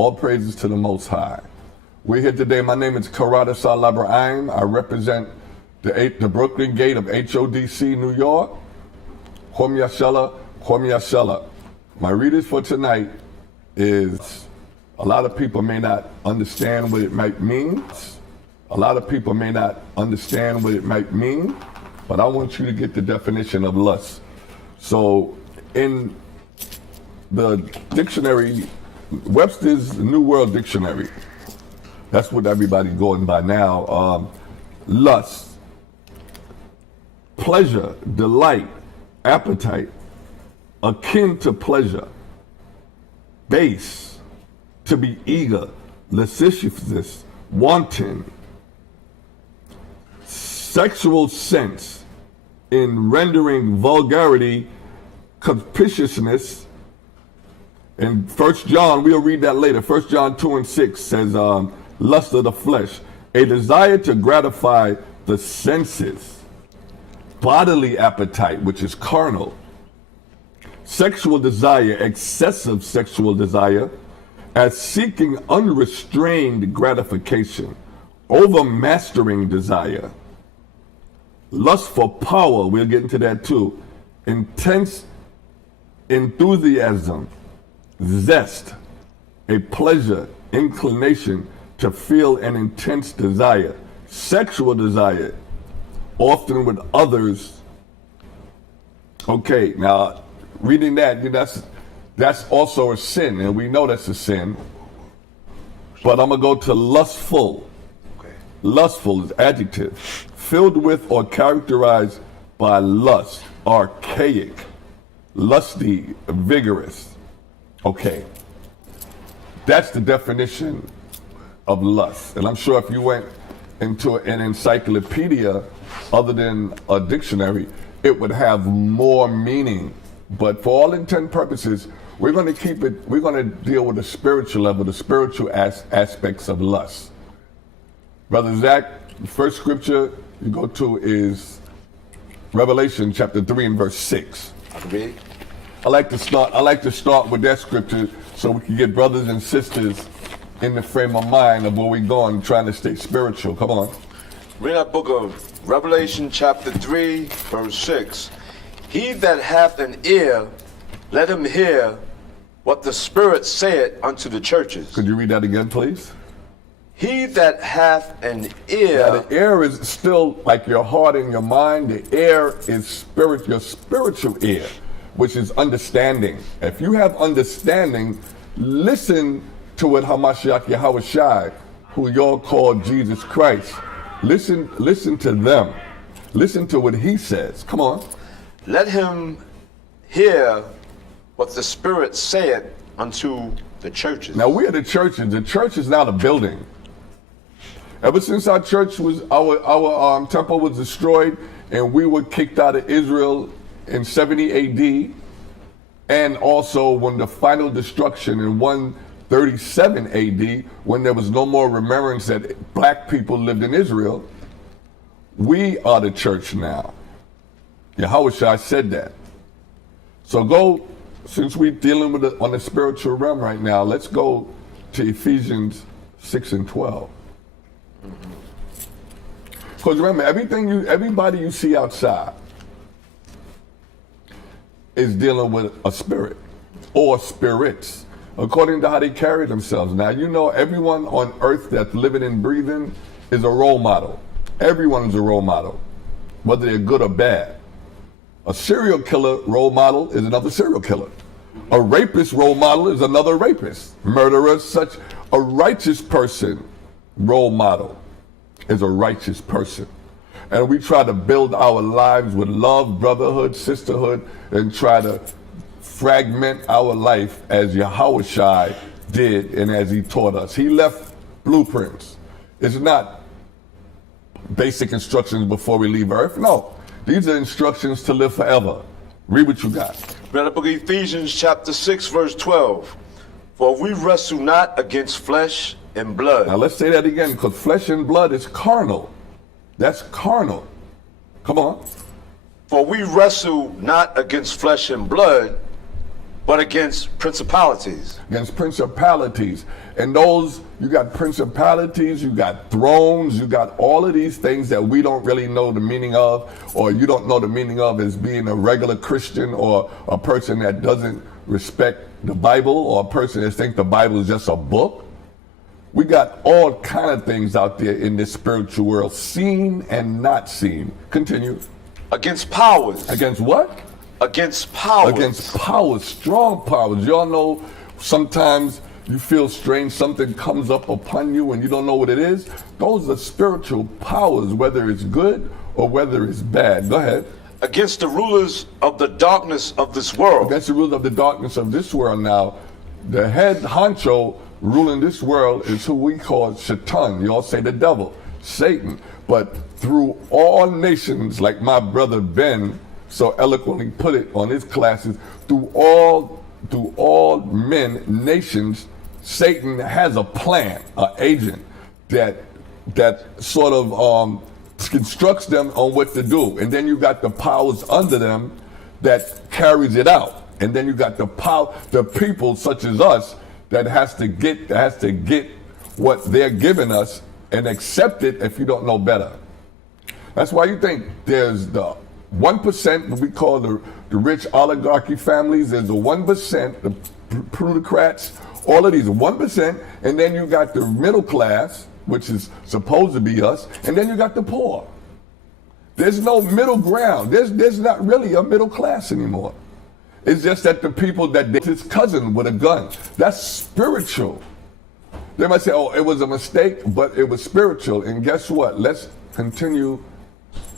All praises to the Most High. We're here today. My name is Labraim. I represent the Brooklyn Gate of HODC, New York. Kwam Yashala, Kwam Yashala. My readers for tonight is, a lot of people may not understand what it might mean. A lot of people may not understand what it might mean, but I want you to get the definition of lust. So in the dictionary, Webster's New World Dictionary, that's what everybody's going by now. Lust, pleasure, delight, appetite, akin to pleasure, base, to be eager, lasciviousness, wanton, sexual sense, in rendering vulgarity, capriciousness. In 1 John, we'll read that later. 1 John 2:6 says, lust of the flesh, a desire to gratify the senses, bodily appetite, which is carnal, sexual desire, excessive sexual desire, as seeking unrestrained gratification, overmastering desire, lust for power, we'll get into that too, intense enthusiasm, zest, a pleasure, inclination to feel an intense desire, sexual desire, often with others. Okay, now reading that, that's also a sin, and we know that's a sin. But I'm gonna go to lustful. Okay. Lustful is adjective, filled with or characterized by lust, archaic, lusty, vigorous. Okay, that's the definition of lust. And I'm sure if you went into an encyclopedia other than a dictionary, it would have more meaning. But for all intent and purposes, we're going to keep it, we're going to deal with the spiritual level, the spiritual aspects of lust. Brother Zach, the first scripture you go to is Revelation chapter 3 and verse 6. Read. I like to start with that scripture so we can get brothers and sisters in the frame of mind of where we're going, trying to stay spiritual. Come on. Read that book of Revelation chapter 3, verse 6. He that hath an ear, let him hear what the Spirit saith unto the churches. Could you read that again, please? He that hath an ear. Now, the ear is still like your heart and your mind. The ear is spirit, your spiritual ear, which is understanding. If you have understanding, listen to what Hamashiach Yahushai, who y'all call Jesus Christ, listen to them. Listen to what he says. Come on. Let him hear what the Spirit saith unto the churches. Now we are the churches. The church is not a building. Ever since our church was, our temple was destroyed and we were kicked out of Israel in 70 AD, and also when the final destruction in 137 AD, when there was no more remembrance that black people lived in Israel, we are the church now. Yahushua said that. So go, since we're dealing with on the spiritual realm right now, let's go to Ephesians 6 and 12. Because remember, everybody you see outside is dealing with a spirit or spirits, according to how they carry themselves. Now, you know, everyone on earth that's living and breathing is a role model. Everyone is a role model, whether they're good or bad. A serial killer role model is another serial killer. A rapist role model is another rapist. Murderer, such a righteous person role model is a righteous person. And we try to build our lives with love, brotherhood, sisterhood, and try to fragment our life as Yahushua did and as he taught us. He left blueprints. It's not basic instructions before we leave earth. No, these are instructions to live forever. Read what you got. Read the book of Ephesians chapter 6, verse 12. For we wrestle not against flesh and blood. Now let's say that again, because flesh and blood is carnal. That's carnal. Come on. For we wrestle not against flesh and blood, but against principalities. Against principalities. And those, you got principalities, you got thrones, you got all of these things that we don't really know the meaning of, or you don't know the meaning of as being a regular Christian or a person that doesn't respect the Bible, or a person that thinks the Bible is just a book. We got all kind of things out there in this spiritual world, seen and not seen. Continue. Against powers. Against what? Against powers. Against powers, strong powers. Y'all know sometimes you feel strange, something comes up upon you and you don't know what it is. Those are spiritual powers, whether it's good or whether it's bad. Go ahead. Against the rulers of the darkness of this world. Against the rulers of the darkness of this world. Now, the head honcho ruling this world is who we call Shaitan. You all say the devil, Satan. But through all nations, like my brother Ben so eloquently put it on his classes, through all men, nations, Satan has a plan, an agent that sort of instructs them on what to do. And then you got the powers under them that carries it out. And then you got the people such as us that has to get what they're giving us and accept it if you don't know better. That's why you think there's the 1%, what we call the rich oligarchy families. There's the 1%, the plutocrats, all of these 1%, and then you got the middle class, which is supposed to be us, and then you got the poor. There's no middle ground. There's not really a middle class anymore. It's just that the people that his cousin with a gun, that's spiritual. They might say, oh, it was a mistake, but it was spiritual. And guess what? Let's continue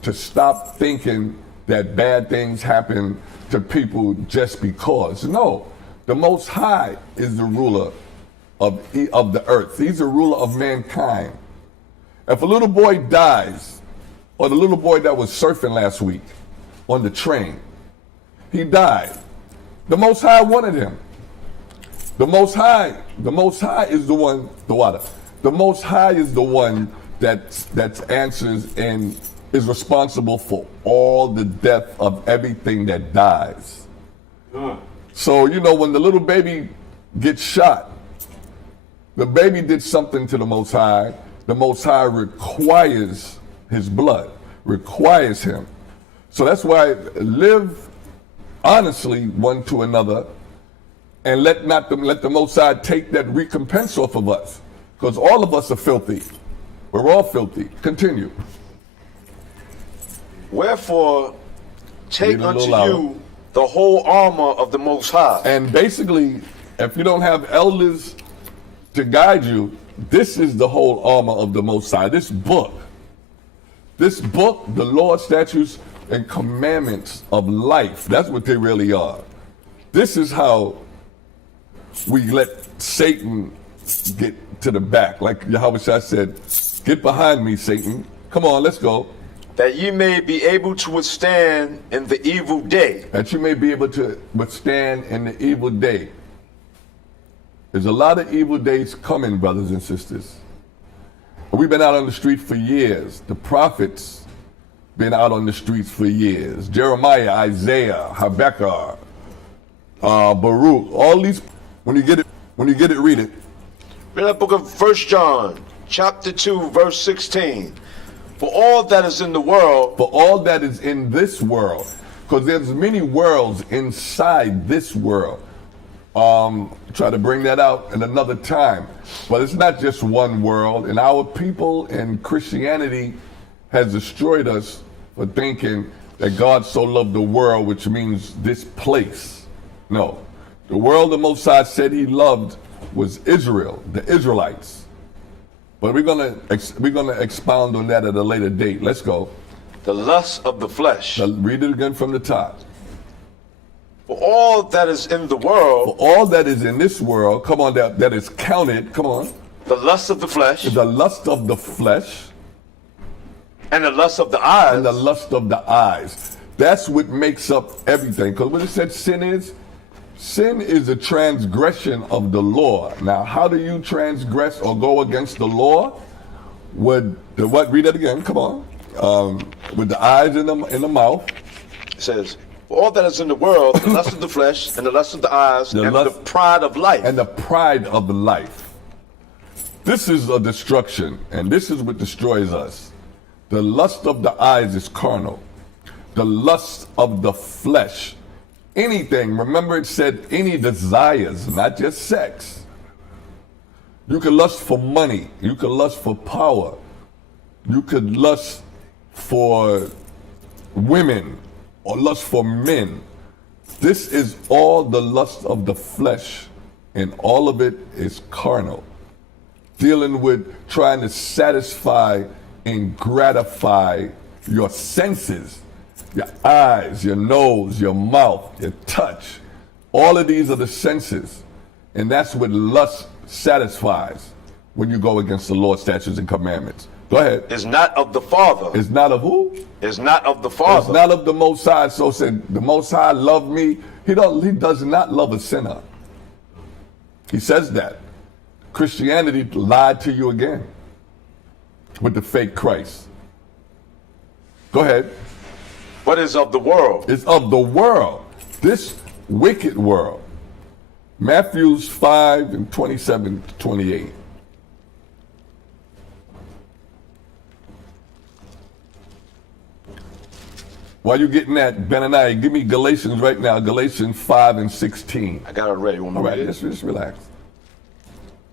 to stop thinking that bad things happen to people just because. No, the Most High is the ruler of the earth. He's the ruler of mankind. If a little boy dies, or the little boy that was surfing last week on the train, he died. The Most High wanted him. The Most High is the one, the water. The Most High is the one that answers and is responsible for all the death of everything that dies. So, you know, when the little baby gets shot, the baby did something to the Most High. The Most High requires his blood, requires him. So that's why live honestly one to another, and let the Most High take that recompense off of us, because all of us are filthy. We're all filthy. Continue. Wherefore, take unto you the whole armor of the Most High. And basically, if you don't have elders to guide you, this is the whole armor of the Most High. This book, the law, statutes, and commandments of life, that's what they really are. This is how we let Satan get to the back. Like Yahweh said, get behind me, Satan. Come on, let's go. That ye may be able to withstand in the evil day. That you may be able to withstand in the evil day. There's a lot of evil days coming, brothers and sisters. We've been out on the street for years. The prophets been out on the streets for years. Jeremiah, Isaiah, Habakkuk, Baruch, all these. When you get it, read it. Read that book of 1 John, chapter 2, verse 16. For all that is in the world. For all that is in this world. Because there's many worlds inside this world. Try to bring that out in another time. But it's not just one world. And our people and Christianity has destroyed us for thinking that God so loved the world, which means this place. No. The world the Most High said he loved was Israel, the Israelites. But we're gonna expound on that at a later date. Let's go. The lust of the flesh. Read it again from the top. For all that is in the world. For all that is in this world, come on, that is counted, come on. The lust of the flesh. The lust of the flesh. And the lust of the eyes. And the lust of the eyes. That's what makes up everything. Because what it said sin is a transgression of the law. Now, how do you transgress or go against the law? With the what? Read that again, come on. With the eyes in the mouth. It says, For all that is in the world, the lust of the flesh, and the lust of the eyes, and the pride of life. And the pride of life. This is a destruction, and this is what destroys us. The lust of the eyes is carnal. The lust of the flesh. Anything, remember it said any desires, not just sex. You could lust for money. You could lust for power. You could lust for women or lust for men. This is all the lust of the flesh, and all of it is carnal. Dealing with trying to satisfy and gratify your senses, your eyes, your nose, your mouth, your touch. All of these are the senses, and that's what lust satisfies when you go against the Lord's statutes and commandments. Go ahead. Is not of the Father. It's not of who? Is not of the Father. It's not of the Most High. So said the Most High love me. He does not love a sinner. He says that. Christianity lied to you again with the fake Christ. Go ahead. What is of the world? It's of the world. This wicked world. Matthew 5 and 27 to 28. While you're getting that, Benaniah, give me Galatians right now. Galatians 5 and 16. I got it ready. All right, just relax.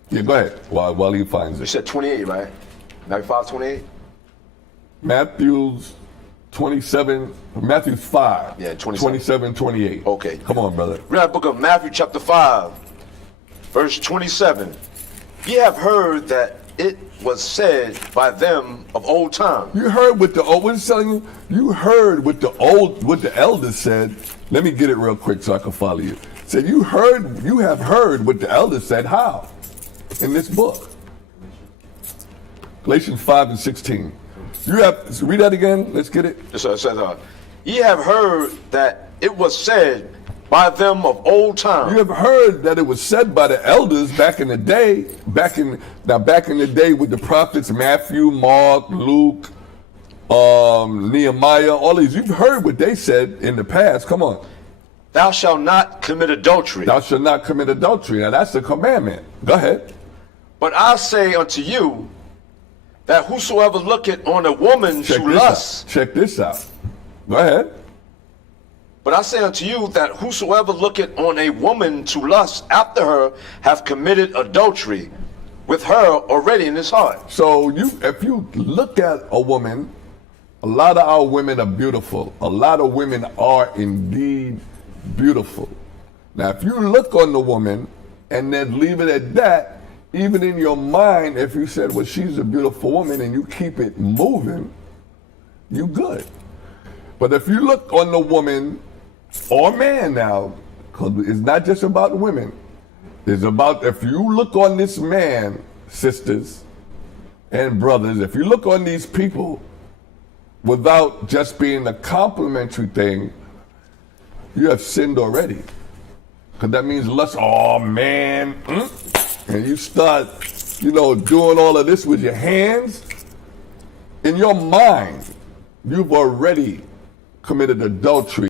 Yeah, go ahead while he finds You it. said 28, right? 5:28? Matthew 5. Yeah, 27. 27, 28. Okay. Come on, brother. Read the book of Matthew chapter 5, verse 27. Ye have heard that it was said by them of old time. You heard what the old was telling you? You heard what the elders said. Let me get it real quick so I can follow you. Said you have heard what the elders said. How? In this book. Galatians 5 and 16. Read that again. Let's get it. So it says, ye have heard that it was said by them of old time. You have heard that it was said by the elders back in the day, back in the day with the prophets, Matthew, Mark, Luke, Nehemiah, all these. You've heard what they said in the past. Come on. Thou shalt not commit adultery. Thou shalt not commit adultery. Now that's the commandment. Go ahead. But I say unto you that whosoever looketh on a woman to lust. Check this out. Go ahead. But I say unto you that whosoever looketh on a woman to lust after her hath committed adultery with her already in his heart. So if you look at a woman, a lot of our women are beautiful. A lot of women are indeed beautiful. Now, if you look on the woman and then leave it at that, even in your mind, if you said, well, she's a beautiful woman and you keep it moving, you good. But if you look on the woman or man now, because it's not just about women, it's about if you look on this man, sisters and brothers, if you look on these people without just being a complimentary thing, you have sinned already. Because that means lust, oh man, and you start, doing all of this with your hands. In your mind, you've already committed adultery.